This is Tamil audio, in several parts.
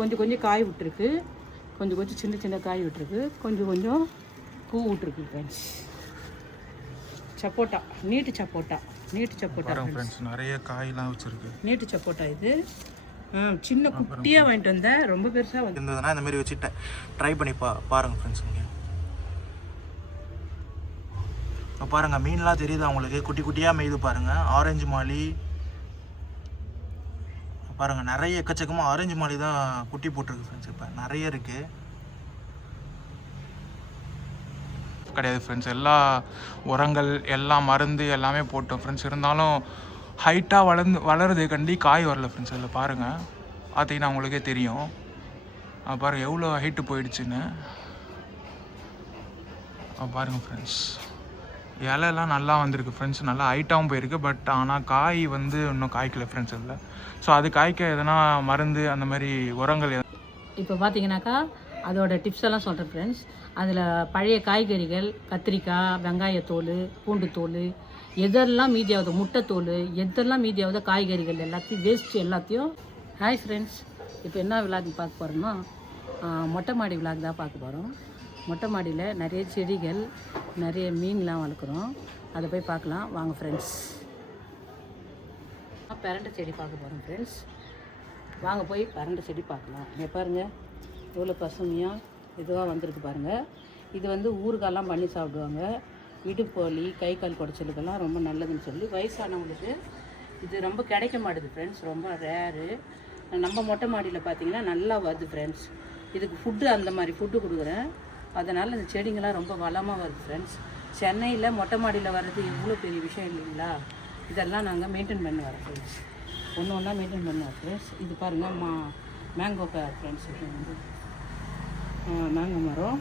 கொஞ்சம் கொஞ்சம் காய் விட்டுருக்கு, கொஞ்சம் கொஞ்சம் சின்ன சின்ன காய் விட்டுருக்கு, கொஞ்சம் கொஞ்சம் பூ விட்டுருக்கு ஃப்ரெண்ட்ஸ். சப்போட்டா, நீட்டு சப்போட்டா ஃப்ரெண்ட்ஸ். நிறைய காயெல்லாம் வச்சிருக்கு. நீட்டு சப்போட்டா இது. சின்ன குட்டியாக வாங்கிட்டு வந்தேன், ரொம்ப பெருசாக இருந்ததுன்னா இந்த மாதிரி வச்சு ட்ரை பண்ணி பாருங்கள் ஃப்ரெண்ட்ஸ். நீங்கள் பாருங்கள், மீன்லாம் தெரியுது அவங்களுக்கு, குட்டி குட்டியாக மேய்து பாருங்கள். ஆரஞ்சு மாலி பாருங்கள், நிறைய எக்கச்சக்கமாக ஆரஞ்சு மாலி தான் குட்டி போட்டிருக்கு ஃப்ரெண்ட்ஸ். இப்போ நிறைய இருக்குது கிடையாது ஃப்ரெண்ட்ஸ். எல்லா உரங்கள் எல்லாம் மருந்து எல்லாமே போட்டோம் ஃப்ரெண்ட்ஸ். இருந்தாலும் ஹைட்டாக வளருது கண்டி காய் வரல ஃப்ரெண்ட்ஸ். அதில் பாருங்கள், பார்த்தீங்கன்னா உங்களுக்கே தெரியும். பாருங்கள் எவ்வளோ ஹைட்டு போயிடுச்சுன்னு பாருங்கள் ஃப்ரெண்ட்ஸ். இலையெல்லாம் நல்லா வந்திருக்கு ஃப்ரெண்ட்ஸ், நல்லா ஹைட்டாகவும் போயிருக்கு. பட் ஆனால் காய் வந்து இன்னும் காய்க்கல ஃப்ரெண்ட்ஸ் இல்லை. ஸோ அது காய்க்க எதனா மருந்து அந்த மாதிரி உரங்கள். இப்போ பார்த்தீங்கன்னாக்கா அதோட டிப்ஸ் எல்லாம் சொல்கிறேன் ஃப்ரெண்ட்ஸ். அதில் பழைய காய்கறிகள், கத்திரிக்காய், வெங்காயத்தோல், பூண்டுத்தோல், எதெல்லாம் மீதியாகுது, முட்டைத்தோல், எதெல்லாம் மீதியாகுதோ காய்கறிகள் எல்லாத்தையும் வேஸ்ட்டு எல்லாத்தையும். ஹாய் ஃப்ரெண்ட்ஸ், இப்போ என்ன விளாக் பார்க்க போகிறோம்னா மொட்டை மாடி விளாக் தான் பார்க்க போகிறோம். மொட்டை மாடியில் நிறைய செடிகள், நிறைய மீன்லாம் வளர்க்குறோம். அதை போய் பார்க்கலாம் வாங்க ஃப்ரெண்ட்ஸ். பரண்டை செடி பார்க்க போகிறோம் ஃப்ரெண்ட்ஸ். வாங்க போய் பரண்டை செடி பார்க்கலாம். இங்கே பாருங்கள் எவ்வளோ பசுமையாக இதுவாக வந்திருக்கு பாருங்கள். இது வந்து ஊறுகாயெல்லாம் பண்ணி சாப்பிடுவாங்க. இடுப்பு வலி, கை கால் குடைச்சலுக்கெல்லாம் ரொம்ப நல்லதுன்னு சொல்லி வயசானவங்களுக்கு இது ரொம்ப கிடைக்க மாட்டுது ஃப்ரெண்ட்ஸ், ரொம்ப ரேரு. நம்ம மொட்டை மாடியில் பார்த்திங்கன்னா நல்லா வருது ஃப்ரெண்ட்ஸ். இதுக்கு ஃபுட்டு அந்த மாதிரி ஃபுட்டு கொடுக்குறேன், அதனால் இந்த செடிங்கள்லாம் ரொம்ப வளமாக வருது ஃப்ரெண்ட்ஸ். சென்னையில் மொட்டை மாடியில் வர்றது எவ்வளோ பெரிய விஷயம் இல்லைங்களா. இதெல்லாம் நாங்கள் மெயின்டைன் பண்ணி வரோம் ஃப்ரெண்ட்ஸ், ஒன்று ஒன்றா மெயின்டைன் பண்ணுவோம் ஃப்ரெண்ட்ஸ். இது பாருங்கள் மேங்கோ ஃப்ரெண்ட்ஸ், இது வந்து மேங்கோ மரம்.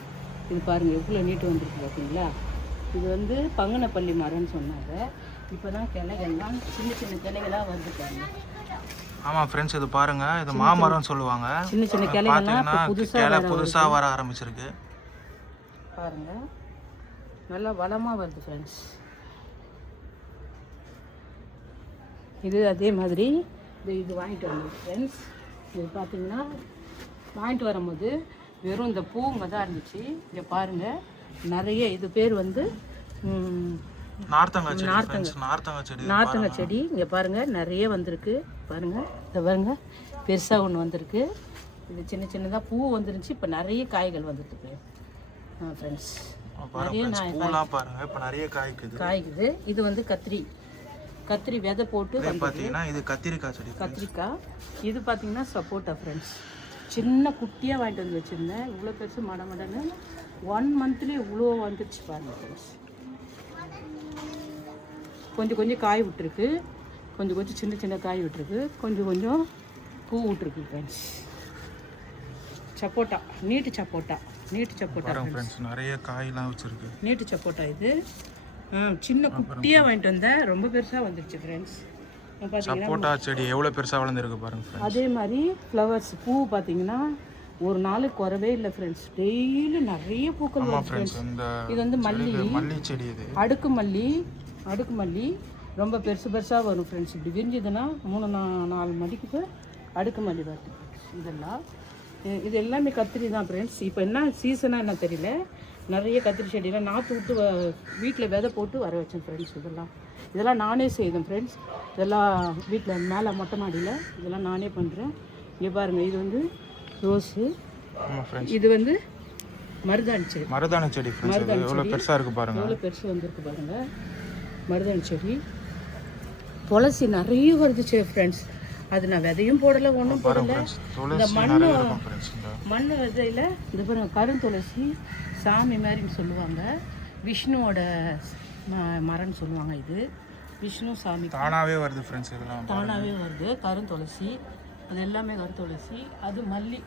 இது பாருங்கள் எவ்வளோ நீட்டு வந்துருக்கு பார்த்தீங்களா. இது வந்து பங்கனப்பள்ளி மரம்னு சொன்னாங்க. இப்போ தான் கிளைகள்லாம் சின்ன சின்ன கிளைகளாக வருது பாருங்கள். ஆமாம் ஃப்ரெண்ட்ஸ், இது பாருங்கள், இது மாமரம்னு சொல்லுவாங்க. சின்ன சின்ன கிளைகள்லாம் புதுசாக வர ஆரம்பிச்சிருக்கு பாருங்கள், நல்லா வளமாக வருது ஃப்ரெண்ட்ஸ். இது அதே மாதிரி இது வாங்கிட்டு வந்தோம் ஃப்ரெண்ட்ஸ். இது பார்த்தீங்கன்னா வாங்கிட்டு வரும்போது வெறும் இந்த பூங்க தான் இருந்துச்சு. இங்கே பாருங்கள் நிறைய, இது பேர் வந்து நார்த்தங்காய் செடி. இங்கே பாருங்கள் நிறைய வந்திருக்கு பாருங்கள். இதை பாருங்கள் பெருசாக ஒன்று வந்திருக்கு. இது சின்ன சின்னதாக பூ வந்துருந்துச்சு, இப்போ நிறைய காய்கள் வந்துருக்கு ஃப்ரெண்ட்ஸ். நிறைய காய்க்குது. இது வந்து கத்திரி விதை போட்டு பார்த்தீங்கன்னா இது கத்திரிக்காய் செடி. கத்திரிக்காய் இது பார்த்தீங்கன்னா சப்போட்டா ஃப்ரெண்ட்ஸ். சின்ன குட்டியாக வாங்கிட்டு வந்து வச்சுருந்தேன், இவ்வளோ பெருசு மடமடன்னு 1 மந்த்லேயே இவ்வளோ வந்துடுச்சு பாருங்கள் ஃப்ரெண்ட்ஸ். கொஞ்சம் கொஞ்சம் காய் விட்டுருக்கு, கொஞ்சம் கொஞ்சம் சின்ன சின்ன காய் விட்டுருக்கு, கொஞ்சம் கொஞ்சம் பூ விட்டுருக்கு ஃப்ரெண்ட்ஸ். சப்போட்டா, நீட்டு சப்போட்டா ஃப்ரெண்ட்ஸ். நிறைய காயெல்லாம் வச்சிருக்கு. நீட்டு சப்போட்டா இது. சின்ன குட்டியாக வாங்கிட்டு வந்தேன், ரொம்ப பெருசாக வந்துடுச்சு ஃப்ரெண்ட்ஸ். சப்போட்டா செடி எவ்வளோ பெருசாக வளர்ந்துருக்கு பாருங்கள். அதே மாதிரி ஃப்ளவர்ஸ் பூ பார்த்தீங்கன்னா ஒரு நாளுக்கு குறவே இல்லை ஃப்ரெண்ட்ஸ், டெய்லி நிறைய பூக்கள் வரும் ஃப்ரெண்ட்ஸ். இது வந்து மல்லி செடி, இது அடுக்கு மல்லி ரொம்ப பெருசாக வரும் ஃப்ரெண்ட்ஸ். இப்படி விரிஞ்சதுன்னா 3-4 மணிக்கு அடுக்கு மல்லி வருது இதெல்லாம். இது எல்லாமே கத்திரி தான் ஃப்ரெண்ட்ஸ். இப்போ என்ன சீசனாக என்ன தெரியல, நிறைய கத்திரி செடியெல்லாம் நாற்று விட்டு வீட்டில் விதை போட்டு வர வச்சேன் ஃப்ரெண்ட்ஸ். இதெல்லாம் நானே செய்தேன் ஃப்ரெண்ட்ஸ். இதெல்லாம் வீட்டில் மேலே மொட்டை மாடியில் இதெல்லாம் நானே பண்ணுறேன். இங்கே பாருங்கள், இது வந்து ரோஸு, இது வந்து மருதாணி செடி. எவ்வளோ பெருசாக இருக்குது பாருங்கள், எவ்வளோ பெருசு வந்துருக்கு பாருங்கள் மருதாணி செடி. துளசி நிறைய வருதுச்சு ஃப்ரெண்ட்ஸ். அது நான் விதையும் போடலை, ஒன்றும் போடலை. இந்த மண் விதையில் இந்த பாருங்கள் கருந்துளசி சாமி மாதிரின்னு சொல்லுவாங்க, விஷ்ணுவோட மரம்னு சொல்லுவாங்க. இது விஷ்ணு சாமி தானாகவே வருது ஃப்ரெண்ட்ஸ். இதெல்லாம் தானாகவே வருது. கருந்துளசி அது எல்லாமே கருந்துளசி. அது மல்லி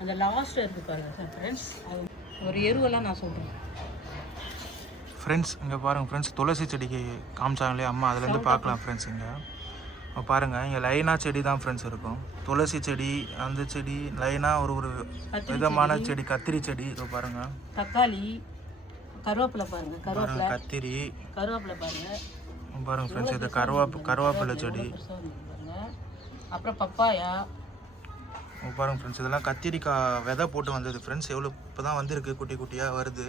அந்த லாஸ்ட்டில் இருக்குது பாருங்கள் ஃப்ரெண்ட்ஸ். அது ஒரு எருவெல்லாம் நான் சொல்கிறேன் ஃப்ரெண்ட்ஸ். இங்கே பாருங்கள் ஃப்ரெண்ட்ஸ், துளசி செடிக்கு காமிச்சாங்களே அம்மா, அதுலேருந்து பார்க்கலாம் ஃப்ரெண்ட்ஸ். இங்கே பாருங்கள், இங்கே லைனாக செடி தான் ஃப்ரெண்ட்ஸ் இருக்கும். துளசி செடி, அந்த செடி லைனாக ஒரு விதமான செடி. கத்திரி செடி இதோ பாருங்கள், தக்காளி, கருவேப்பிலை பாருங்கள், கத்திரி, கருவேப்பிலை பாருங்கள் ஃப்ரெண்ட்ஸ். இது கருவேப்பிலை செடி. அப்புறம் பப்பாயா, பாருங்கள் ஃப்ரெண்ட்ஸ், இதெல்லாம் கத்திரிக்காய் விதை போட்டு வந்தது ஃப்ரெண்ட்ஸ். எவ்வளோ இப்போ தான் வந்திருக்கு, குட்டி குட்டியாக வருது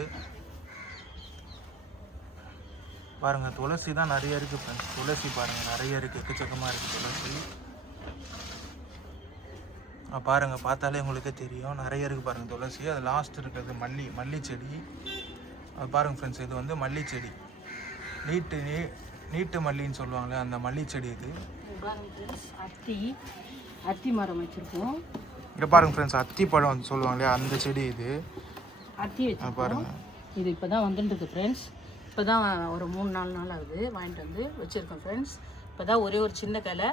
பாருங்கள். துளசி தான் நிறைய இருக்குது ஃப்ரெண்ட்ஸ். துளசி பாருங்கள் நிறைய இருக்குது, எக்கச்சக்கமாக இருக்குது துளசி. பாருங்கள், பார்த்தாலே உங்களுக்கே தெரியும் நிறைய இருக்குது பாருங்கள் துளசி. அது லாஸ்ட் இருக்கிறது மல்லி செடி. அது பாருங்கள் ஃப்ரெண்ட்ஸ், இது வந்து மல்லி செடி, நீட்டு மல்லின்னு சொல்லுவாங்களே அந்த மல்லி செடி இது. அத்தி மரம் வச்சுருக்கோம். இங்கே பாருங்கள் ஃப்ரெண்ட்ஸ், அத்தி பழம் சொல்லுவாங்களே அந்த செடி இது. அத்தி வச்சு பாருங்கள். இது இப்போ தான் வந்துட்டுருக்கு ஃப்ரெண்ட்ஸ். இப்போ தான் ஒரு 3-4 நாள் ஆகுது வாங்கிட்டு வந்து வச்சுருக்கோம் ஃப்ரெண்ட்ஸ். இப்போ தான் ஒரே ஒரு சின்ன கிளை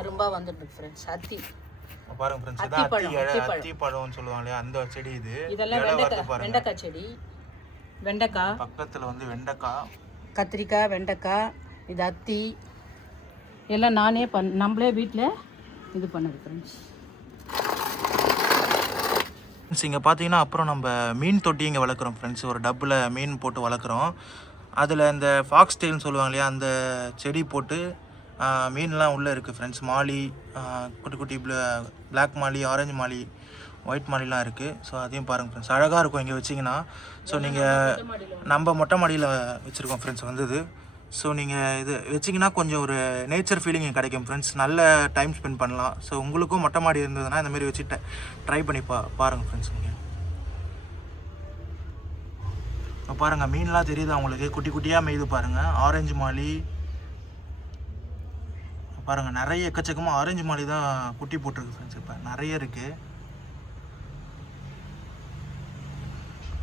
அரும்பாக வந்துட்டுருக்கு ஃப்ரெண்ட்ஸ். அத்தி பாருங்க ஃப்ரெண்ட்ஸ், அத்தி பழம்னு சொல்லுவாங்களே அந்த செடி இது. இதெல்லாம் வெண்டைக்காய் செடி. வெண்டைக்காய் பக்கத்தில் வந்து வெண்டைக்காய், கத்திரிக்காய், வெண்டைக்காய், இது அத்தி எல்லாம் நானே நம்மளே வீட்டில் இது பண்ணது ஃப்ரெண்ட்ஸ். இங்கே பார்த்தீங்கன்னா அப்புறம் நம்ம மீன் தொட்டி இங்கே வளர்க்குறோம் ஃப்ரெண்ட்ஸ். ஒரு டப்பில் மீன் போட்டு வளர்க்குறோம். அதில் இந்த ஃபாக்ஸ் டெயில்னு சொல்லுவாங்க இல்லையா அந்த செடி போட்டு மீன்லாம் உள்ளே இருக்குது ஃப்ரெண்ட்ஸ். மாலி, குட்டி குட்டி பிளாக் மாலி, ஆரஞ்சு மாலி, ஒயிட் மாலிலாம் இருக்குது. ஸோ அதையும் பாருங்கள் ஃப்ரெண்ட்ஸ், அழகாக இருக்கும் இங்கே வச்சிங்கன்னா. ஸோ நீங்கள் நம்ம மொட்டை மாடியில் வச்சுருக்கோம் ஃப்ரெண்ட்ஸ் வந்தது. ஸோ நீங்கள் இது வச்சிங்கன்னா கொஞ்சம் ஒரு நேச்சர் ஃபீலிங் கிடைக்கும் ஃப்ரெண்ட்ஸ். நல்ல டைம் ஸ்பெண்ட் பண்ணலாம். ஸோ உங்களுக்கும் மொட்டை மாடி இருந்ததுன்னா இந்தமாரி வச்சு ட்ரை பண்ணி பாருங்கள் ஃப்ரெண்ட்ஸ். நீங்கள் பாருங்கள் மீன்லாம் தெரியுது அவங்களுக்கு, குட்டி குட்டியாக மேய்து பாருங்கள். ஆரஞ்சு மாலி பாருங்கள், நிறைய எக்கச்சக்கமாக ஆரஞ்சு மாலி தான் குட்டி போட்டிருக்கு ஃப்ரெண்ட்ஸ். இப்போ நிறைய இருக்குது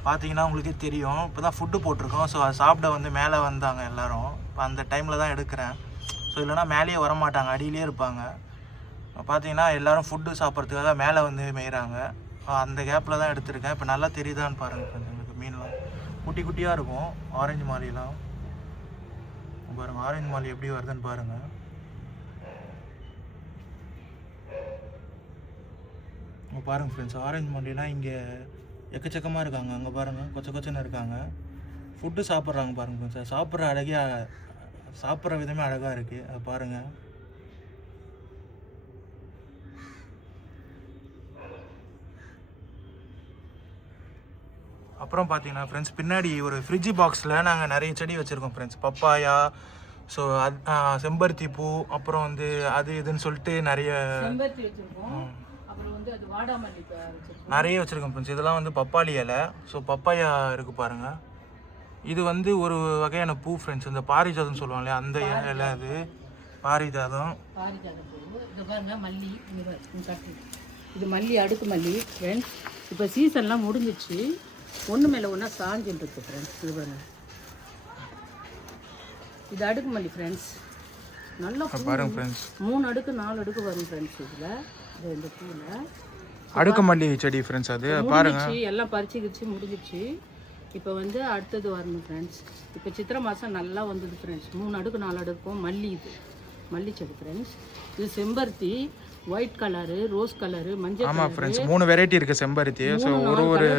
பார்த்தீங்கன்னா உங்களுக்கே தெரியும். இப்போ தான் ஃபுட்டு போட்டிருக்கோம். ஸோ அதை சாப்பிட வந்து மேலே வந்தாங்க எல்லோரும். இப்போ அந்த டைமில் தான் எடுக்கிறேன். ஸோ இல்லைனா மேலேயே வரமாட்டாங்க, அடியிலே இருப்பாங்க. பார்த்தீங்கன்னா எல்லோரும் ஃபுட்டு சாப்பிட்றதுக்காக மேலே வந்து மேய்கிறாங்க. அந்த கேப்பில் தான் எடுத்திருக்கேன். இப்போ நல்லா தெரியுதான்னு பாருங்கள் ஃப்ரெண்ட்ஸ். உங்களுக்கு மீன்லாம் குட்டி குட்டியாக இருக்கும். ஆரஞ்சு மாலிலாம் பாருங்கள், ஆரஞ்சு மாலி எப்படி வருதுன்னு பாருங்கள். பாருங்கள் ஃப்ரெண்ட்ஸ், ஆரஞ்சு மாலிலாம் இங்கே எக்கச்சக்கமாக இருக்காங்க. அங்கே பாருங்கள், கொச்சன்னு இருக்காங்க. ஃபுட்டு சாப்பிட்றாங்க பாருங்கள் ஃப்ரெண்ட்ஸ். சாப்பிட்ற விதமே அழகாக இருக்குது. அதை பாருங்கள். அப்புறம் பார்த்தீங்கன்னா ஃப்ரெண்ட்ஸ், பின்னாடி ஒரு ஃப்ரிட்ஜ் பாக்ஸில் நாங்கள் நிறைய செடி வச்சுருக்கோம் ஃப்ரெண்ட்ஸ். பப்பாயா, ஸோ செம்பருத்தி பூ, அப்புறம் வந்து அது இதுன்னு சொல்லிட்டு நிறைய நிறைய வச்சுருக்கோம் ஃப்ரெண்ட்ஸ். இதெல்லாம் வந்து பப்பாளி இலை. ஸோ பப்பாயா இருக்குது பாருங்கள். இது வந்து ஒரு வகையான பூ ஃப்ரெண்ட்ஸ். இந்த பாரிஜாதம்னு சொல்லுவாங்க இல்லையா அந்த இலை, அது பாரிஜாதம். இது பாருங்கள் மல்லி, இது மல்லி, அடுக்கு மல்லி ஃப்ரெண்ட்ஸ். இப்போ சீசன்லாம் முடிஞ்சிச்சு, ஒன்று மேலே ஒன்றா சாஞ்சின்னு இருக்கு ஃப்ரெண்ட்ஸ். இது பாருங்கள், இது அடுக்கு மல்லி ஃப்ரெண்ட்ஸ். நல்லா பாருங்க ஃப்ரெண்ட்ஸ், 3 அடுக்கு 4 அடுக்கு வரும் ஃப்ரெண்ட்ஸ். இதில் இந்த பூவில் அடுக்கு மல்லி செடி ஃப்ரெண்ட்ஸ். அது பாருங்க எல்லாம் பறிச்சுக்கிச்சு முடிஞ்சிச்சு. இப்போ வந்து அடுத்தது வரணும் ஃப்ரெண்ட்ஸ். இப்போ சித்திரை மாதம் நல்லா வந்தது ஃப்ரெண்ட்ஸ். 3 அடுக்கு 4 அடுக்கும் மல்லி. இது மல்லி செடி ஃப்ரெண்ட்ஸ். இது செம்பருத்தி, ஒயிட் கலரு, ரோஸ் கலரு, மஞ்சள். ஆமாம் ஃப்ரெண்ட்ஸ், 3 வெரைட்டி இருக்குது செம்பருத்தி. ஸோ ஒரு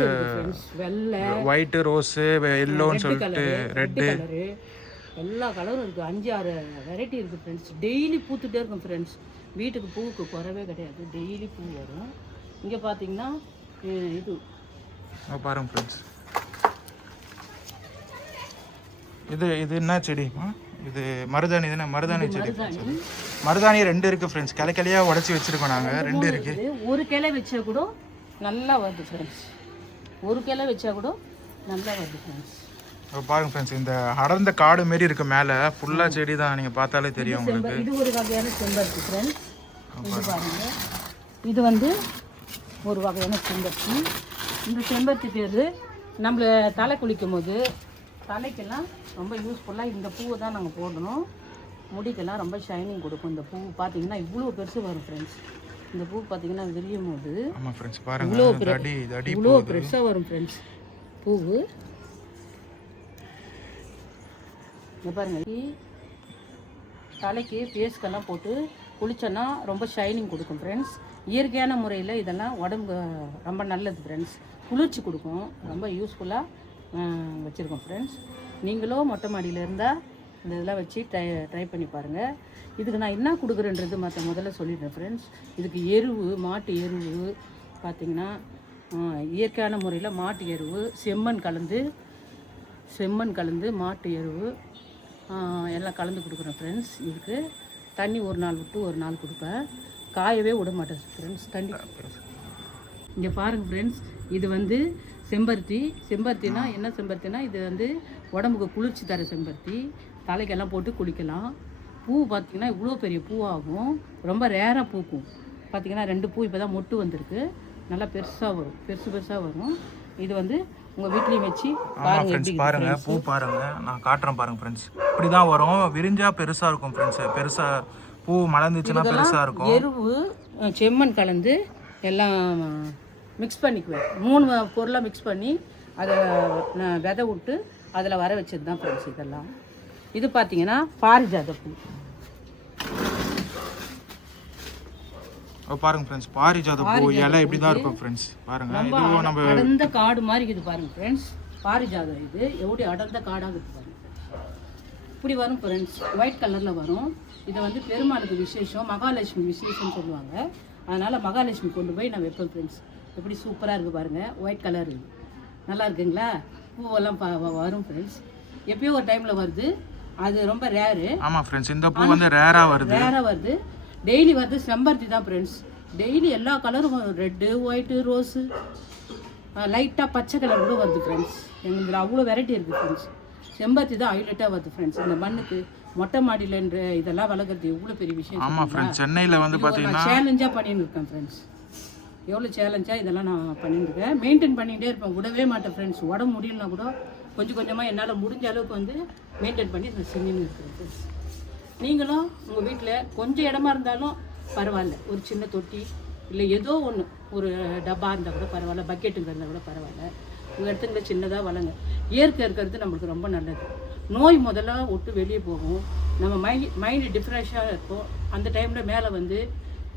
வெள்ளை, ஒயிட்டு, ரோஸு, எல்லோன்னு சொல்லிட்டு ரெட்டு கலரு, எல்லா கலரும் இருக்குது. 5-6 வெரைட்டி இருக்குது ஃப்ரெண்ட்ஸ். டெய்லி பூத்துட்டே இருக்கும் ஃப்ரெண்ட்ஸ். வீட்டுக்கு பூவுக்கு குறவே கிடையாது, டெய்லி பூ வரும். இங்கே பார்த்தீங்கன்னா இது பாருங்க ஃப்ரெண்ட்ஸ், இது என்ன செடிமா? இது மருதாணி தானே? மருதாணி செடி. மருதாணி 2 இருக்குது ஃப்ரெண்ட்ஸ். கிளையாக உடச்சி வச்சுருக்கோம் நாங்கள். 2 இருக்குது. ஒரு கிளை வச்சா கூட நல்லா வருது ஃப்ரெண்ட்ஸ். ஒரு கிளை வச்சா கூட நல்லா வருது ஃப்ரெண்ட்ஸ். பாருங்க ஃப்ரெண்ட்ஸ், இந்த அடர்ந்த காடு மாரி இருக்கு. மேலே ஃபுல்லாக செடி தான், நீங்கள் பார்த்தாலே தெரியும் உங்களுக்கு. இது ஒரு வகையான செம்பருத்தி ஃப்ரெண்ட்ஸ். இது பாருங்க, இது வந்து ஒரு வகையான செம்பருத்தி. இந்த செம்பருத்தி பேர் நம்மள தலை குளிக்கும் போது தலைக்கெல்லாம் ரொம்ப யூஸ்ஃபுல்லாக இந்த பூவை தான் நாங்கள் போடணும். முடிக்கெல்லாம் ரொம்ப ஷைனிங் கொடுக்கும். இந்த பூ பார்த்தீங்கன்னா இவ்வளோ பெருசு வரும் ஃப்ரெண்ட்ஸ். இந்த பூ பார்த்தீங்கன்னா விரியும் போது இவ்வளோ பெருசாக வரும் ஃப்ரெண்ட்ஸ் பூவு. இங்கே பாருங்கள், தலைக்கு ஃபேஸ்க்கெல்லாம் போட்டு குளிச்சோன்னா ரொம்ப ஷைனிங் கொடுக்கும் ஃப்ரெண்ட்ஸ். இயற்கையான முறையில் இதெல்லாம் உடம்பு ரொம்ப நல்லது ஃப்ரெண்ட்ஸ். குளிர்ச்சி கொடுக்கும், ரொம்ப யூஸ்ஃபுல்லாக வச்சுருக்கோம் ஃப்ரெண்ட்ஸ். நீங்களும் மொட்டை மாடியில் இருந்தால் இந்த இதெல்லாம் வச்சு ட்ரை பண்ணி பாருங்கள். இதுக்கு நான் என்ன கொடுக்குறேன்றது முதல்ல சொல்லிடுறேன் ஃப்ரெண்ட்ஸ். இதுக்கு எருவு, மாட்டு எருவு பார்த்திங்கன்னா இயற்கையான முறையில் மாட்டு எருவு, செம்மண் கலந்து மாட்டு எருவு எல்லாம் கலந்து கொடுக்குறேன் ஃப்ரெண்ட்ஸ். இதுக்கு தண்ணி ஒரு நாள் விட்டு ஒரு நாள் கொடுப்பேன், காயவே விட மாட்டேன் ஃப்ரெண்ட்ஸ் தண்ணி. இங்கே பாருங்கள் ஃப்ரெண்ட்ஸ், இது வந்து செம்பருத்தினா என்ன செம்பருத்தினா இது வந்து உடம்புக்கு குளிர்ச்சி தர செம்பருத்தி. தலைக்கெல்லாம் போட்டு குளிக்கலாம். பூ பார்த்திங்கன்னா இவ்வளோ பெரிய பூவாகும், ரொம்ப ரேராக பூக்கும். பார்த்திங்கன்னா 2 பூ இப்போ தான் மொட்டு வந்திருக்கு, நல்லா பெருசாக வரும், பெருசாக வரும். இது வந்து உங்கள் வீட்லேயும் வச்சு பாருங்க, பூ பாருங்க, நான் காட்டுறேன் பாருங்க ஃப்ரெண்ட்ஸ். இப்படி தான் வரும், விரிஞ்சா பெருசாக இருக்கும் ஃப்ரெண்ட்ஸ். பெருசாக பூ மலர்ந்துச்சுன்னா பெருசாக இருக்கும். எருவு செம்மண் கலந்து எல்லாம் மிக்ஸ் பண்ணிக்குவேன். 3 பொருளாக மிக்ஸ் பண்ணி அதை நான் விதை விட்டு அதில் வர வச்சது தான் ஃப்ரெண்ட்ஸ் இதெல்லாம். இது பார்த்தீங்கன்னா பாரிஜாத பூ. பாருங்க ஃப்ரெண்ட்ஸ், பாரிஜாத பூ இலை இப்படி தான் இருக்கும் ஃப்ரெண்ட்ஸ். பாருங்க, இது நம்ம அடர்ந்த காடு மாதிரி இருக்குது பாருங்க ஃப்ரெண்ட்ஸ். பாரிஜாதம் இது எப்படி அடர்ந்த காடாக இருக்குது பாருங்க. இப்படி வரும் ஃப்ரெண்ட்ஸ், ஒயிட் கலரில் வரும். இதை வந்து பெருமாளுக்கு விசேஷம், மகாலட்சுமி விசேஷம்னு சொல்லுவாங்க. அதனால் மகாலட்சுமி கொண்டு போய் நான் வைப்பேன் ஃப்ரெண்ட்ஸ். எப்படி சூப்பராக இருக்குது பாருங்கள், ஒயிட் கலர் நல்லா இருக்குங்களா? பூவெல்லாம் வரும் ஃப்ரெண்ட்ஸ். எப்பயோ ஒரு டைமில் வருது, அது ரொம்ப ரேரு. ஆமாம் ஃப்ரெண்ட்ஸ், இந்த பூ வந்து ரேராக வருது. டெய்லி வருது செம்பருத்தி தான் ஃப்ரெண்ட்ஸ். டெய்லி எல்லா கலரும் ரெட்டு, ஒயிட்டு, ரோஸு, லைட்டாக பச்சை கலர் கூட வருது ஃப்ரெண்ட்ஸ். எங்களுக்கு அவ்வளோ வெரைட்டி இருக்குது ஃப்ரெண்ட்ஸ். செம்பருத்தி தான் ஹைலைட்டாக வருது ஃப்ரெண்ட்ஸ். இந்த மண்ணுக்கு மொட்டை மாடியிலன்ற இதெல்லாம் வளர்க்குறது எவ்வளோ பெரிய விஷயம். ஆமாம் ஃப்ரெண்ட்ஸ், சென்னையில் வந்து பார்த்தீங்கன்னா சேலஞ்சாக பண்ணின்னு இருக்கேன் ஃப்ரெண்ட்ஸ். எவ்வளோ சேலஞ்சாக இதெல்லாம் நான் பண்ணிட்டுருக்கேன், மெயின்டைன் பண்ணிகிட்டே இருப்பேன், விடவே மாட்டேன் ஃப்ரெண்ட்ஸ். உடம்பு முடியலனா கூட கொஞ்சமாக என்னால் முடிஞ்ச அளவுக்கு வந்து மெயின்டைன் பண்ணி நான் செஞ்சுன்னு இருக்கிறேன் ஃப்ரெண்ட்ஸ். நீங்களும் உங்கள் வீட்டில் கொஞ்சம் இடமா இருந்தாலும் பரவாயில்ல, ஒரு சின்ன தொட்டி இல்லை ஏதோ ஒன்று, ஒரு டப்பா இருந்தால் கூட பரவாயில்ல, பக்கெட்டுங்க இருந்தால் கூட பரவாயில்ல, உங்கள் இடத்துக்குள்ள சின்னதாக வளங்க. இயற்கை இருக்கிறது நம்மளுக்கு ரொம்ப நல்லது. நோய் முதல்ல விட்டு வெளியே போகும், நம்ம மைண்டு டிஃப்ரெஷ்ஷாக இருக்கும். அந்த டைமில் மேலே வந்து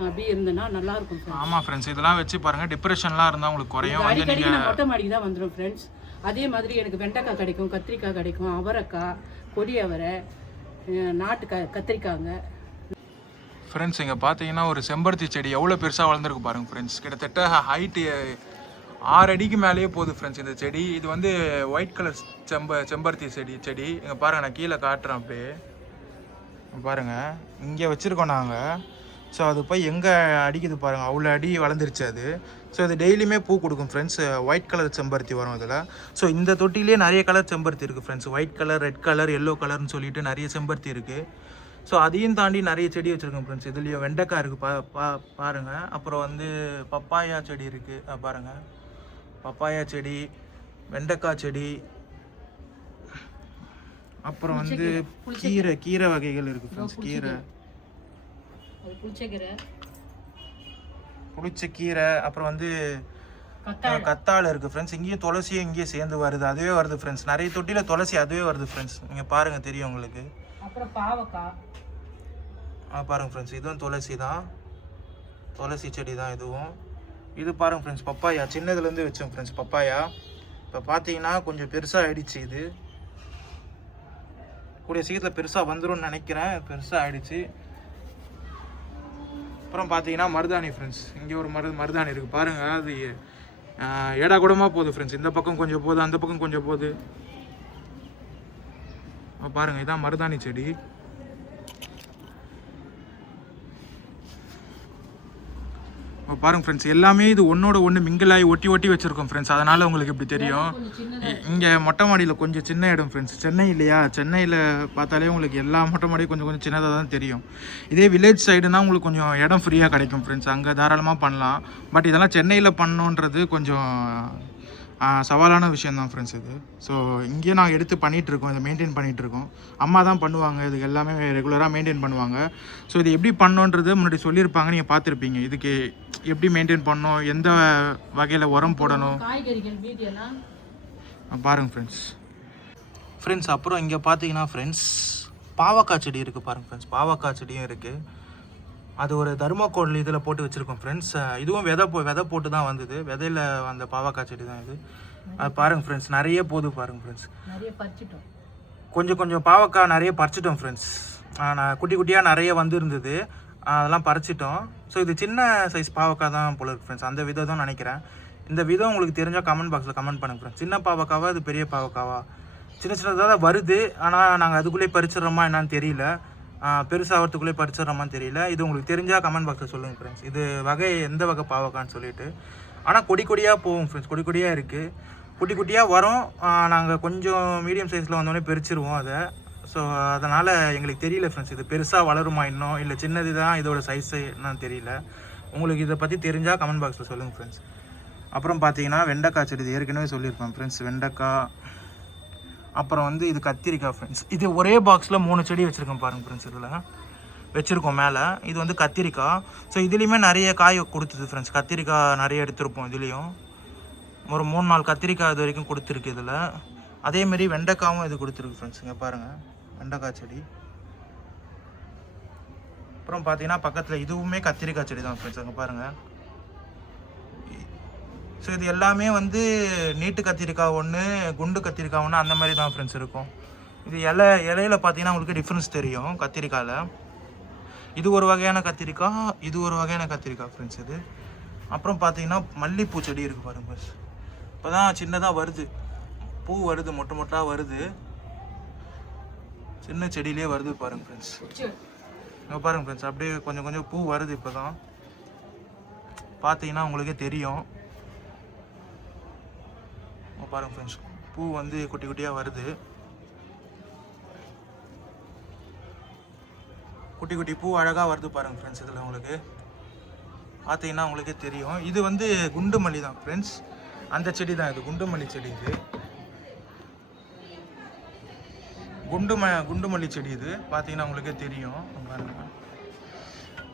அப்படி இருந்தேன்னா நல்லா இருக்கும். ஆமாம் ஃப்ரெண்ட்ஸ், இதெல்லாம் வச்சு பாருங்கள், டிப்ரெஷன்லாம் இருந்தால் உங்களுக்கு குறையும். அடிக்கடி நான் மொட்டை மாடிக்கு தான் வந்துடும் ஃப்ரெண்ட்ஸ். அதே மாதிரி எனக்கு வெண்டைக்காய் கிடைக்கும், கத்திரிக்காய் கிடைக்கும், அவரைக்காய், கொடி அவரை, நாட்டு கத்திரிக்காய்ங்க ஃப்ரெண்ட்ஸ். இங்கே பார்த்தீங்கன்னா ஒரு செம்பருத்தி செடி எவ்வளோ பெருசாக வளர்ந்துருக்கு பாருங்கள் ஃப்ரெண்ட்ஸ். கிட்டத்தட்ட ஹைட்டு 6 அடிக்கு மேலேயே போகுது ஃப்ரெண்ட்ஸ் இந்த செடி. இது வந்து ஒயிட் கலர் செம்பருத்தி செடி. இங்கே பாருங்கள், நான் கீழே காட்டுறேன் அப்படியே பாருங்கள். இங்கே வச்சுருக்கோம் நாங்கள். ஸோ அது போய் எங்கே அடிக்குது பாருங்கள், அவ்வளோ அடி வளர்ந்துருச்சு அது. ஸோ இது டெய்லியுமே பூ கொடுக்கும் ஃப்ரெண்ட்ஸ். ஒயிட் கலர் செம்பருத்தி வரும் இதில். ஸோ இந்த தொட்டிலே நிறைய கலர் செம்பருத்தி இருக்குது friends. White colour, red colour, yellow கலர்னு சொல்லிட்டு நிறைய செம்பருத்தி இருக்குது. ஸோ அதையும் தாண்டி நிறைய செடி வச்சுருக்கோம் ஃப்ரெண்ட்ஸ். இதுலேயும் வெண்டைக்காய் இருக்குது பாருங்கள். அப்புறம் வந்து பப்பாயா செடி இருக்குது பாருங்கள். பப்பாயா செடி, வெண்டைக்காய் செடி, அப்புறம் வந்து கீரை வகைகள் இருக்குது ஃப்ரெண்ட்ஸ். புளிச்சக்கீரை, அப்புறம் வந்து கத்தாழை இருக்குது ஃப்ரெண்ட்ஸ். இங்கேயும் துளசியும் இங்கேயும் சேர்ந்து வருது, அதுவே வருது ஃப்ரெண்ட்ஸ். நிறைய தொட்டியில் துளசி அதுவே வருது ஃப்ரெண்ட்ஸ். நீங்கள் பாருங்கள், தெரியும் உங்களுக்கு. அப்புறம் பாவக்காய் பாருங்கள் ஃப்ரெண்ட்ஸ், இதுவும் துளசி தான், துளசி செடி தான் இதுவும். இது பாருங்கள் ஃப்ரெண்ட்ஸ், பப்பாயா சின்னதுலேருந்து வச்சோம் ஃப்ரெண்ட்ஸ். பப்பாயா இப்போ பார்த்தீங்கன்னா கொஞ்சம் பெருசாக ஆகிடுச்சு. இது கூடிய சீக்கிரத்தில் பெருசாக வந்துடும் நினைக்கிறேன், பெருசாக ஆகிடுச்சு. அப்புறம் பார்த்தீங்கன்னா மருதாணி ஃப்ரெண்ட்ஸ். இங்கே ஒரு மருதாணி இருக்குது பாருங்கள். அது ஏடா கூடமாக போகுது ஃப்ரெண்ட்ஸ். இந்த பக்கம் கொஞ்சம் போகுது, அந்த பக்கம் கொஞ்சம் போகுது பாருங்கள். இதான் மருதாணி செடி. பாருங்கள் ஃப்ரெண்ட்ஸ், எல்லாமே இது ஒன்றோட ஒன்று மிங்கிளாகி ஒட்டி வச்சுருக்கோம் ஃப்ரெண்ட்ஸ். அதனால் உங்களுக்கு இப்படி தெரியும். இங்கே மொட்டை மாடியில் கொஞ்சம் சின்ன இடம் ஃப்ரெண்ட்ஸ். சென்னை இல்லையா, சென்னையில் பார்த்தாலே உங்களுக்கு எல்லா மொட்டை மாடியும் கொஞ்சம் சின்னதாக தான் தெரியும். இதே வில்லேஜ் சைடுனா உங்களுக்கு கொஞ்சம் இடம் ஃப்ரீயாக கிடைக்கும் ஃப்ரெண்ட்ஸ், அங்கே தாராளமாக பண்ணலாம். பட் இதெல்லாம் சென்னையில் பண்ணணுன்றது கொஞ்சம் சவாலான விஷயந்தான் ஃப்ரெண்ட்ஸ் இது. ஸோ இங்கேயே நாங்கள் எடுத்து பண்ணிகிட்ருக்கோம், இதை மெயின்டைன் பண்ணிகிட்ருக்கோம். அம்மா தான் பண்ணுவாங்க, இதுக்கு எல்லாமே ரெகுலராக மெயின்டைன் பண்ணுவாங்க. ஸோ இது எப்படி பண்ணோன்றது முன்னாடி சொல்லியிருப்பாங்க, நீங்கள் பார்த்துருப்பீங்க. இதுக்கு எப்படி மெயின்டைன் பண்ணணும், எந்த வகையில் உரம் போடணும் பாருங்கள் ஃப்ரெண்ட்ஸ். அப்புறம் இங்கே பார்த்தீங்கன்னா ஃப்ரெண்ட்ஸ் பாவக்காய் செடி இருக்குது பாருங்கள் ஃப்ரெண்ட்ஸ். பாவக்காய் செடியும் இருக்குது. அது ஒரு தர்மக்கோல் இதில் போட்டு வச்சுருக்கோம் ஃப்ரெண்ட்ஸ். இதுவும் விதை போட்டு தான் வந்தது. விதையில் அந்த பாவக்காய் செடி தான் இது. அது பாருங்கள் ஃப்ரெண்ட்ஸ், நிறைய போகுது பாருங்கள் ஃப்ரெண்ட்ஸ். நிறைய பறிச்சிட்டோம். கொஞ்சம் கொஞ்சம் பாவக்காய் நிறைய பறிச்சிட்டோம் ஃப்ரெண்ட்ஸ். நான் குட்டி குட்டியாக நிறைய வந்துருந்தது, அதெல்லாம் பறிச்சிட்டோம். ஸோ இது சின்ன சைஸ் பாவக்காய் தான் போல இருக்கு ஃப்ரெண்ட்ஸ், அந்த விதம் தான் நினைக்கிறேன். இந்த விதம் உங்களுக்கு தெரிஞ்சால் கமெண்ட் பாக்ஸில் கமெண்ட் பண்ணுங்க ஃப்ரெண்ட்ஸ். சின்ன பாவக்காவா இது பெரிய பாவக்காவா? சின்ன சின்னதாக தான் வருது, ஆனால் நாங்கள் அதுக்குள்ளே பறிச்சிடறோமா என்னன்னு தெரியல, பெருசாகிறதுக்குள்ளே பறிச்சிடறோமான்னு தெரியல. இது உங்களுக்கு தெரிஞ்சால் கமெண்ட் பாக்ஸில் சொல்லுங்கள் ஃப்ரெண்ட்ஸ், இது வகை எந்த வகை பாவக்கான்னு சொல்லிட்டு. ஆனால் கொடி கொடியாக போகும் ஃப்ரெண்ட்ஸ், கொடி கொடியாக இருக்குது, குட்டி குட்டியாக வரும். நாங்கள் கொஞ்சம் மீடியம் சைஸில் வந்தோடனே பறிச்சிருவோம் அதை. ஸோ அதனால் எங்களுக்கு தெரியல ஃப்ரெண்ட்ஸ், இது பெருசாக வளருமா இன்னும், இல்லை சின்னது தான் இதோட சைஸு என்னன்னு தெரியல. உங்களுக்கு இதை பற்றி தெரிஞ்சால் கமெண்ட் பாக்ஸில் சொல்லுங்கள் ஃப்ரெண்ட்ஸ். அப்புறம் பார்த்தீங்கன்னா வெண்டைக்காய் செடி, இது ஏற்கனவே சொல்லியிருப்பேன் ஃப்ரெண்ட்ஸ், வெண்டைக்காய். அப்புறம் வந்து இது கத்திரிக்காய் ஃப்ரெண்ட்ஸ். இது ஒரே பாக்ஸில் 3 செடி வச்சுருக்கோம் பாருங்கள் ஃப்ரெண்ட்ஸ், இதில் வச்சுருக்கோம் மேலே. இது வந்து கத்திரிக்காய். ஸோ இதுலேயுமே நிறைய காய் கொடுத்துது ஃப்ரெண்ட்ஸ், கத்திரிக்காய் நிறைய எடுத்துருப்போம் இதுலேயும். ஒரு 3-4 கத்திரிக்காய் இது வரைக்கும் கொடுத்துருக்கு இதில். அதேமாரி வெண்டைக்காவும் இது கொடுத்துருக்கு ஃப்ரெண்ட்ஸ், இங்கே பாருங்கள் வெண்டைக்காய் செடி. அப்புறம் பார்த்தீங்கன்னா பக்கத்தில் இதுவுமே கத்திரிக்காய் செடி தான் ஃப்ரெண்ட்ஸ், அங்கே பாருங்கள். ஸோ இது எல்லாமே வந்து நீட்டு கத்திரிக்காய் ஒன்று, குண்டு கத்திரிக்காய் ஒன்று, அந்த மாதிரி தான் ஃப்ரெண்ட்ஸ் இருக்கும். இது இலையில பார்த்தீங்கன்னா உங்களுக்கு டிஃப்ரென்ஸ் தெரியும் கத்திரிக்காயில். இது ஒரு வகையான கத்திரிக்காய், இது ஒரு வகையான கத்திரிக்காய் ஃப்ரெண்ட்ஸ் இது. அப்புறம் பார்த்தீங்கன்னா மல்லிப்பூ செடி இருக்குது பாருங்க ஃப்ரெண்ட்ஸ், இப்போ தான் சின்னதாக வருது, பூ வருது, மொட்டை மொட்டாக வருது, சின்ன செடியிலே வருது பாருங்க ஃப்ரெண்ட்ஸ். இங்கே பாருங்க ஃப்ரெண்ட்ஸ், அப்படியே கொஞ்சம் கொஞ்சம் பூ வருது இப்போ தான், பார்த்தீங்கன்னா உங்களுக்கே தெரியும். பாருங்க ஃப்ரெண்ட்ஸ், பூ வந்து குட்டி குட்டியாக வருது, குட்டி குட்டி பூ அழகாக வருது பாருங்க ஃப்ரெண்ட்ஸ். இதில் உங்களுக்கு பார்த்தீங்கன்னா உங்களுக்கே தெரியும். இது வந்து குண்டு மல்லி தான் ஃப்ரெண்ட்ஸ், அந்த செடி தான் இது, குண்டு மல்லி செடி. இது குண்டு மல்லி செடி, இது பார்த்தீங்கன்னா உங்களுக்கே தெரியும் பாருங்க.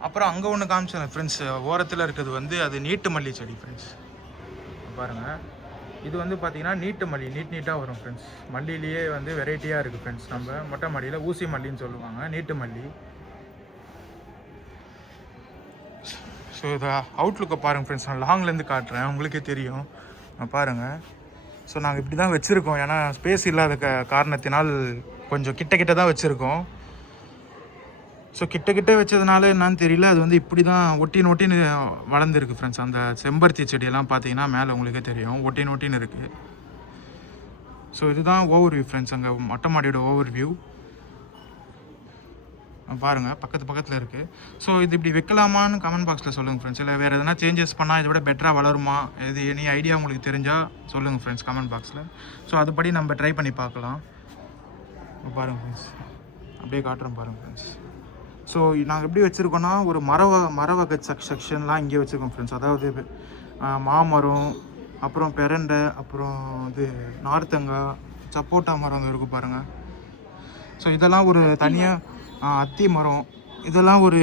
அப்புறம் அங்கே ஒன்று காமிச்சேன் ஃப்ரெண்ட்ஸ், ஓரத்தில் இருக்கிறது வந்து அது நீட்டு மல்லி செடி ஃப்ரெண்ட்ஸ், பாருங்கள். இது வந்து பார்த்தீங்கன்னா நீட்டு மல்லி, நீட்டாக வரும் ஃப்ரெண்ட்ஸ். மல்லியிலேயே வந்து வெரைட்டியாக இருக்குது ஃப்ரெண்ட்ஸ். நம்ம மொட்டை மல்லியில் ஊசி மல்லின்னு சொல்லுவாங்க, நீட்டு மல்லி. ஸோ இதை அவுட்லுக்கை பாருங்கள் ஃப்ரெண்ட்ஸ், நான் லாங்லேருந்து காட்டுறேன், உங்களுக்கே தெரியும் பாருங்கள். ஸோ நாங்கள் இப்படி தான் வச்சுருக்கோம், ஏன்னா ஸ்பேஸ் இல்லாத காரணத்தினால் கொஞ்சம் கிட்ட தான் வச்சுருக்கோம். ஸோ கிட்ட வச்சதுனால என்னன்னு தெரியல, அது வந்து இப்படி தான் ஒட்டின்னு வளர்ந்துருக்கு ஃப்ரெண்ட்ஸ். அந்த செம்பருத்தி செடியெல்லாம் பார்த்தீங்கன்னா மேலே உங்களுக்கே தெரியும், ஒட்டின்னு இருக்குது. ஸோ இதுதான் ஓவர் வியூ ஃப்ரெண்ட்ஸ், அங்கே மொட்டை மாடியோட ஓவர் வியூ பாருங்கள், பக்கத்தில் இருக்குது. ஸோ இது இப்படி வைக்கலாமான்னு கமெண்ட் பாக்ஸில் சொல்லுங்கள் ஃப்ரெண்ட்ஸ். இல்லை வேறு எதனா சேஞ்சஸ் பண்ணால் இதை விட பெட்டராக வளருமா, இது எனி ஐடியா உங்களுக்கு தெரிஞ்சால் சொல்லுங்கள் ஃப்ரெண்ட்ஸ் கமெண்ட் பாக்ஸில். ஸோ அதுபடி நம்ம ட்ரை பண்ணி பார்க்கலாம். பாருங்கள் ஃப்ரெண்ட்ஸ், அப்படியே காட்டுறோம் பாருங்கள் ஃப்ரெண்ட்ஸ். ஸோ நாங்கள் எப்படி வச்சுருக்கோன்னா, ஒரு மர வகை செக்ஷன்லாம் இங்கே வச்சுருக்கோம் ஃப்ரெண்ட்ஸ். அதாவது மாமரம், அப்புறம் பெரண்டை, அப்புறம் இது நார்த்தங்காய், சப்போட்டா மரம் இருக்குது பாருங்கள். ஸோ இதெல்லாம் ஒரு தனியாக, அத்தி மரம், இதெல்லாம் ஒரு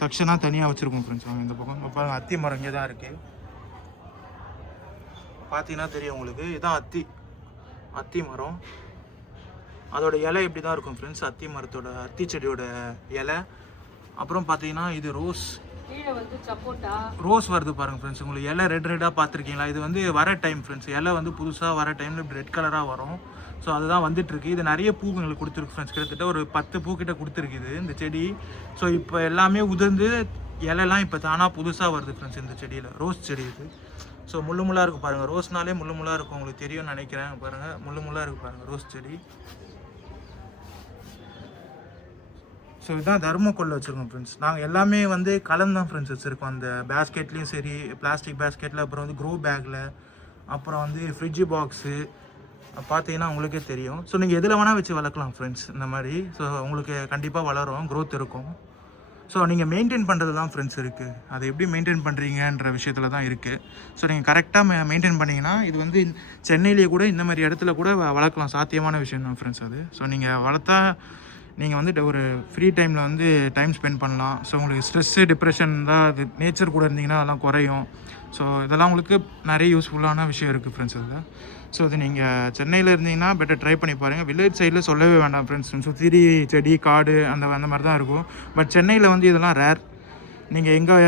செக்ஷனாக தனியாக வச்சுருக்கோம் ஃப்ரெண்ட்ஸ். இந்த பக்கம் பாருங்கள், அத்தி மரம் இங்கே தான் இருக்குது, பார்த்தீங்கன்னா தெரியும் உங்களுக்கு. இதுதான் அத்தி மரம், அதோட இலை இப்படி தான் இருக்கும் ஃப்ரெண்ட்ஸ், அத்தி செடியோட இலை. அப்புறம் பார்த்தீங்கன்னா இது ரோஸ் வருது பாருங்கள் ஃப்ரெண்ட்ஸ். உங்களுக்கு இலை ரெட்டாக பார்த்துருக்கீங்களா? இது வந்து வர டைம் ஃப்ரெண்ட்ஸ், இலை வந்து புதுசாக வர டைமில் இப்படி ரெட் கலராக வரும். ஸோ அதுதான் வந்துட்டுருக்கு. இது நிறைய பூ எங்களுக்கு கொடுத்துருக்கு ஃப்ரெண்ட்ஸ், கிட்டத்தட்ட ஒரு 10 பூக்கிட்ட கொடுத்துருக்குது இந்த செடி. ஸோ இப்போ எல்லாமே உதிர்ந்து இலைலாம் இப்போ தானாக புதுசாக வருது ஃப்ரெண்ட்ஸ் இந்த செடியில். ரோஸ் செடி இது. ஸோ முள்ளாக இருக்குது பாருங்கள், ரோஸ்னாலே முள்ளாக இருக்கும், உங்களுக்கு தெரியும்னு நினைக்கிறேன். பாருங்கள் முள்ளாக இருக்குது பாருங்கள் ரோஸ் செடி. ஸோ இதுதான் தர்மக்கோலில் வச்சுருக்கோம் ஃப்ரெண்ட்ஸ். நாங்கள் எல்லாமே வந்து கலந்தான் ஃப்ரெண்ட்ஸ் வச்சுருக்கோம், அந்த பேஸ்கெட்லேயும் சரி, பிளாஸ்டிக் பேஸ்கெட்டில், அப்புறம் வந்து க்ரோ பேக்கில், அப்புறம் வந்து ஃப்ரிட்ஜு பாக்ஸு, பார்த்தீங்கன்னா உங்களுக்கே தெரியும். ஸோ நீங்கள் எதில் வேணால் வச்சு வளர்க்கலாம் ஃப்ரெண்ட்ஸ் இந்த மாதிரி. ஸோ உங்களுக்கு கண்டிப்பாக வளரும், க்ரோத் இருக்கும். ஸோ நீங்கள் மெயின்டைன் பண்ணுறது தான் ஃப்ரெண்ட்ஸ் இருக்குது, அதை எப்படி மெயின்டைன் பண்ணுறீங்கன்ற விஷயத்தில் தான் இருக்குது. ஸோ நீங்கள் கரெக்டாக மெயின்டைன் பண்ணிங்கன்னா இது வந்து சென்னையிலேயே கூட இந்த மாதிரி இடத்துல கூட வளர்க்கலாம், சாத்தியமான விஷயம் தான் ஃப்ரெண்ட்ஸ் அது. ஸோ நீங்கள் வளர்த்தா நீங்கள் வந்து ஒரு ஃப்ரீ டைமில் வந்து டைம் ஸ்பெண்ட் பண்ணலாம். ஸோ உங்களுக்கு ஸ்ட்ரெஸ்ஸு, டிப்ரெஷன் தான், அது நேச்சர் கூட இருந்தீங்கன்னா அதெல்லாம் குறையும். ஸோ இதெல்லாம் உங்களுக்கு நிறைய யூஸ்ஃபுல்லான விஷயம் இருக்குது ஃப்ரெண்ட்ஸ் அதில். ஸோ அது நீங்கள் சென்னையில் இருந்தீங்கன்னா பெட்டர் ட்ரை பண்ணி பாருங்கள். வில்லேஜ் சைடில் சொல்லவே வேண்டாம் ஃப்ரெண்ட்ஸ், சுற்றி செடி காடு அந்த மாதிரி தான் இருக்கும். பட் சென்னையில் வந்து இதெல்லாம் ரேர். நீங்கள் எங்கே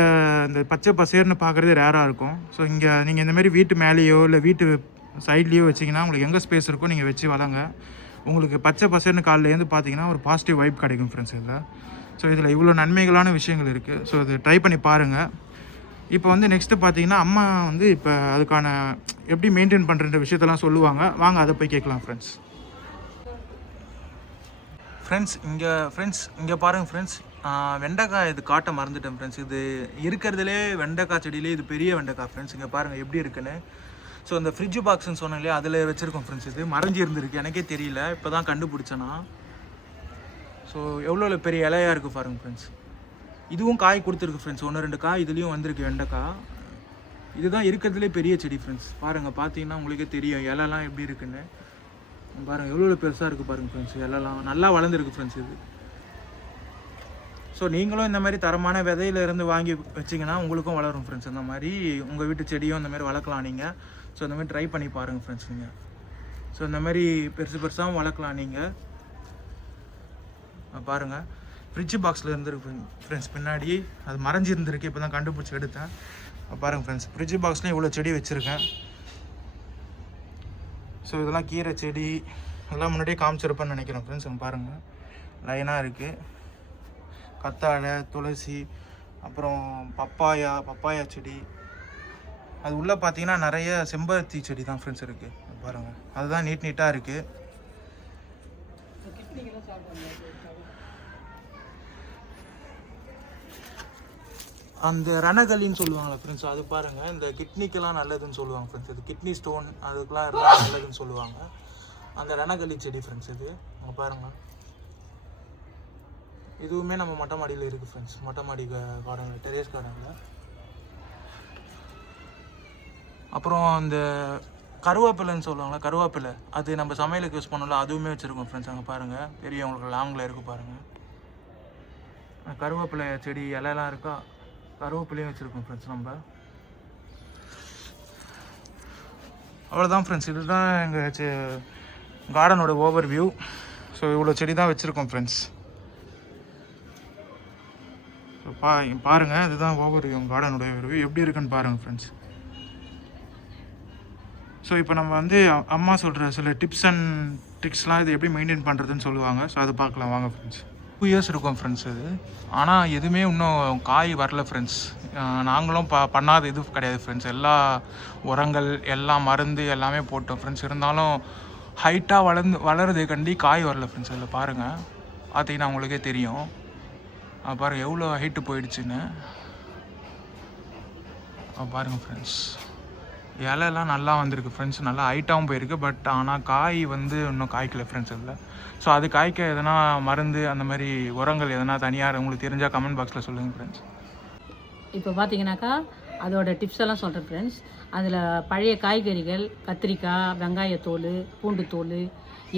இந்த பச்சை பசேர்னு பார்க்குறதே ரேராக இருக்கும். ஸோ இங்கே நீங்கள் இந்தமாரி வீட்டு மேலேயோ இல்லை வீட்டு சைட்லேயோ வச்சிங்கன்னா உங்களுக்கு எங்கே ஸ்பேஸ் இருக்கோ நீங்கள் வச்சு வளங்க. உங்களுக்கு பச்சை பசேர்னு காலையிலேருந்து பார்த்தீங்கன்னா ஒரு பாசிட்டிவ் வைப் கிடைக்கும் ஃப்ரெண்ட்ஸ் இதில். ஸோ இதில் இவ்வளோ நன்மைகளான விஷயங்கள் இருக்குது. ஸோ இது ட்ரை பண்ணி பாருங்கள். இப்போ வந்து நெக்ஸ்ட்டு பார்த்தீங்கன்னா அம்மா வந்து இப்போ அதுக்கான எப்படி மெயின்டைன் பண்ணுற விஷயத்தெல்லாம் சொல்லுவாங்க. வாங்க அதை போய் கேட்கலாம் ஃப்ரெண்ட்ஸ். இங்கே பாருங்கள் ஃப்ரெண்ட்ஸ், வெண்டைக்காய் இது காட்ட மறந்துட்டேன் ஃப்ரெண்ட்ஸ். இது இருக்கிறதுலே வெண்டைக்காய் செடியிலே இது பெரிய வெண்டைக்காய் ஃப்ரெண்ட்ஸ். இங்கே பாருங்கள் எப்படி இருக்குன்னு. ஸோ இந்த ஃப்ரிட்ஜ் பாக்ஸ்ன்னு சொன்னேன் இல்லையா, அதில் வச்சுருக்கோம் ஃப்ரெண்ட்ஸ். இது மறைஞ்சி இருந்திருக்கு, எனக்கே தெரியல, இப்போ தான் கண்டுபிடிச்சேன்னா. ஸோ எவ்வளோ பெரிய இலையாக இருக்குது பாருங்கள் ஃப்ரெண்ட்ஸ். இதுவும் காய் கொடுத்துருக்கு ஃப்ரெண்ட்ஸ், 1-2 காய் இதுலேயும் வந்திருக்கு வெண்டைக்காய். இதுதான் இருக்கிறதுலே பெரிய செடி ஃப்ரெண்ட்ஸ். பாருங்கள், பார்த்தீங்கன்னா உங்களுக்கே தெரியும் இலைலாம் எப்படி இருக்குன்னு. பாருங்கள் எவ்வளோ பெருசாக இருக்குது பாருங்கள் ஃப்ரெண்ட்ஸ். இலைலாம் நல்லா வளர்ந்துருக்கு ஃப்ரெண்ட்ஸ் இது. ஸோ நீங்களும் இந்த மாதிரி தரமான விதையிலேருந்து வாங்கி வச்சிங்கன்னா உங்களுக்கும் வளரும் ஃப்ரெண்ட்ஸ். இந்த மாதிரி உங்கள் வீட்டு செடியும் இந்த மாதிரி வளர்க்கலாம் நீங்கள். ஸோ இந்த மாதிரி ட்ரை பண்ணி பாருங்கள் ஃப்ரெண்ட்ஸ் நீங்கள். ஸோ இந்த மாதிரி பெருசாகவும் வளர்க்கலாம் நீங்கள். பாருங்கள், ஃப்ரிட்ஜ் பாக்ஸில் இருந்துருக்கு ஃப்ரெண்ட்ஸ் பின்னாடி. அது மறைஞ்சி இருந்திருக்கு, இப்போ தான் கண்டுபிடிச்சி எடுத்தேன். பாருங்கள் ஃப்ரெண்ட்ஸ், ஃப்ரிட்ஜ் பாக்ஸ்லேயும் இவ்வளோ செடி வச்சுருக்கேன். ஸோ இதெல்லாம் கீரை செடி எல்லாம் முன்னாடியே காமிச்சிருப்பேன்னு நினைக்கிறேன் ஃப்ரெண்ட்ஸ். பாருங்கள் லைனாக இருக்குது. கத்தாழை, துளசி, அப்புறம் பப்பாயா செடி. அது உள்ளே பார்த்தீங்கன்னா நிறைய செம்பருத்தி செடி தான் ஃப்ரெண்ட்ஸ் இருக்குது. பாருங்கள், அதுதான் நீட்டாக இருக்குது. அந்த ரணகலின்னு சொல்லுவாங்களே ஃப்ரெண்ட்ஸ், அது பாருங்கள் இந்த கிட்னிக்கெல்லாம் நல்லதுன்னு சொல்லுவாங்க ஃப்ரெண்ட்ஸ். இது கிட்னி ஸ்டோன் அதுக்கெலாம் நல்லதுன்னு சொல்லுவாங்க. அந்த ரணகலி செடி ஃப்ரெண்ட்ஸ் இது. அங்கே பாருங்கள், இதுவுமே நம்ம மொட்டை மாடியில் இருக்குது ஃப்ரெண்ட்ஸ். மொட்டை மாடி கார்டனில், டெரேஸ் கார்டனில். அப்புறம் அந்த கருவேப்பிலைன்னு சொல்லுவாங்களா, கருவேப்பிலை, அது நம்ம சமையலுக்கு யூஸ் பண்ணல, அதுவுமே வச்சுருக்கோம் ஃப்ரெண்ட்ஸ். அங்கே பாருங்கள், பெரியவங்களுக்கு லாங்கில் இருக்குது பாருங்கள். கருவேப்பிலை செடி இலையெல்லாம் இருக்கா, கருவேப்பிலையும் வச்சுருக்கோம் ஃப்ரெண்ட்ஸ் நம்ம. அவ்வளோதான் ஃப்ரெண்ட்ஸ், இதுதான் எங்கள் கார்டனோட ஓவர் வியூ. ஸோ இவ்வளோ செடி தான் வச்சுருக்கோம் ஃப்ரெண்ட்ஸ். ஸோ பாருங்கள், இதுதான் ஓவர் வியூ, கார்டனோட வியூ எப்படி இருக்குன்னு பாருங்கள் ஃப்ரெண்ட்ஸ். ஸோ இப்போ நம்ம வந்து அம்மா சொல்கிற சில டிப்ஸ் அண்ட் ட்ரிக்ஸ்லாம் இது எப்படி மெயின்டைன் பண்ணுறதுன்னு சொல்லுவாங்க. ஸோ அதை பார்க்கலாம் வாங்க ஃப்ரெண்ட்ஸ். 2 இயர்ஸ் இருக்கும் ஃப்ரெண்ட்ஸ் இது. ஆனால் எதுவுமே இன்னும் காய் வரல ஃப்ரெண்ட்ஸ். நாங்களும் பண்ணாத இது கிடையாது ஃப்ரெண்ட்ஸ். எல்லா உரங்கள், எல்லா மருந்து எல்லாமே போட்டோம் ஃப்ரெண்ட்ஸ். இருந்தாலும் ஹைட்டாக வளருது கண்டி காய் வரல ஃப்ரெண்ட்ஸ். அதில் பாருங்கள், பார்த்தீங்கன்னா உங்களுக்கே தெரியும். பாருங்கள் எவ்வளோ ஹைட்டு போயிடுச்சுன்னு. பாருங்கள் ஃப்ரெண்ட்ஸ், இலையெல்லாம் நல்லா வந்திருக்கு ஃப்ரெண்ட்ஸ். நல்லா ஹைட்டாகவும் போயிருக்கு. பட் ஆனால் காய் வந்து இன்னும் காய்க்கல ஃப்ரெண்ட்ஸ் இதில். ஸோ அது காய்க்க எதனா மருந்து அந்த மாதிரி உரங்கள் எதனா தனியாக உங்களுக்கு தெரிஞ்சால் கமெண்ட் பாக்ஸில் சொல்லுங்கள் ஃப்ரெண்ட்ஸ். இப்போ பார்த்தீங்கன்னாக்கா அதோட டிப்ஸ் எல்லாம் சொல்கிறேன் ஃப்ரெண்ட்ஸ். அதில் பழைய காய்கறிகள், கத்திரிக்காய், வெங்காயத்தோல், பூண்டுத்தோல்,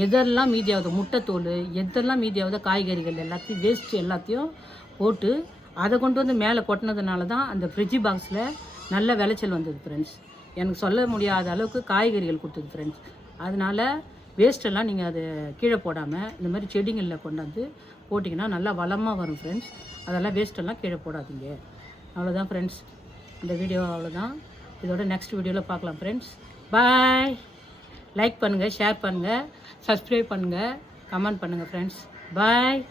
எதெல்லாம் மீதியாவது, முட்டைத்தோல், எதெல்லாம் மீதியாவது காய்கறிகள் எல்லாத்தையும் வேஸ்ட்டு எல்லாத்தையும் போட்டு அதை கொண்டு வந்து மேலே கொட்டினதுனால தான் அந்த ஃப்ரிட்ஜ் பாக்ஸில் நல்ல விளைச்சல் வந்தது ஃப்ரெண்ட்ஸ். எனக்கு சொல்ல முடியாத அளவுக்கு காய்கறிகள் கொடுத்தது ஃப்ரெண்ட்ஸ். அதனால் வேஸ்ட்டெல்லாம் நீங்கள் அதை கீழே போடாமல் இந்த மாதிரி செடிங்களில் கொண்டாந்து போட்டிங்கன்னா நல்லா வளமாக வரும் ஃப்ரெண்ட்ஸ். அதெல்லாம் வேஸ்ட்டெல்லாம் கீழே போடாதீங்க. அவ்வளோதான் ஃப்ரெண்ட்ஸ், இந்த வீடியோ அவ்வளோதான். இதோட நெக்ஸ்ட் வீடியோவில் பார்க்கலாம் ஃப்ரெண்ட்ஸ். பாய். லைக் பண்ணுங்கள், ஷேர் பண்ணுங்கள், சப்ஸ்கிரைப் பண்ணுங்கள், கமெண்ட் பண்ணுங்கள் ஃப்ரெண்ட்ஸ். பாய்.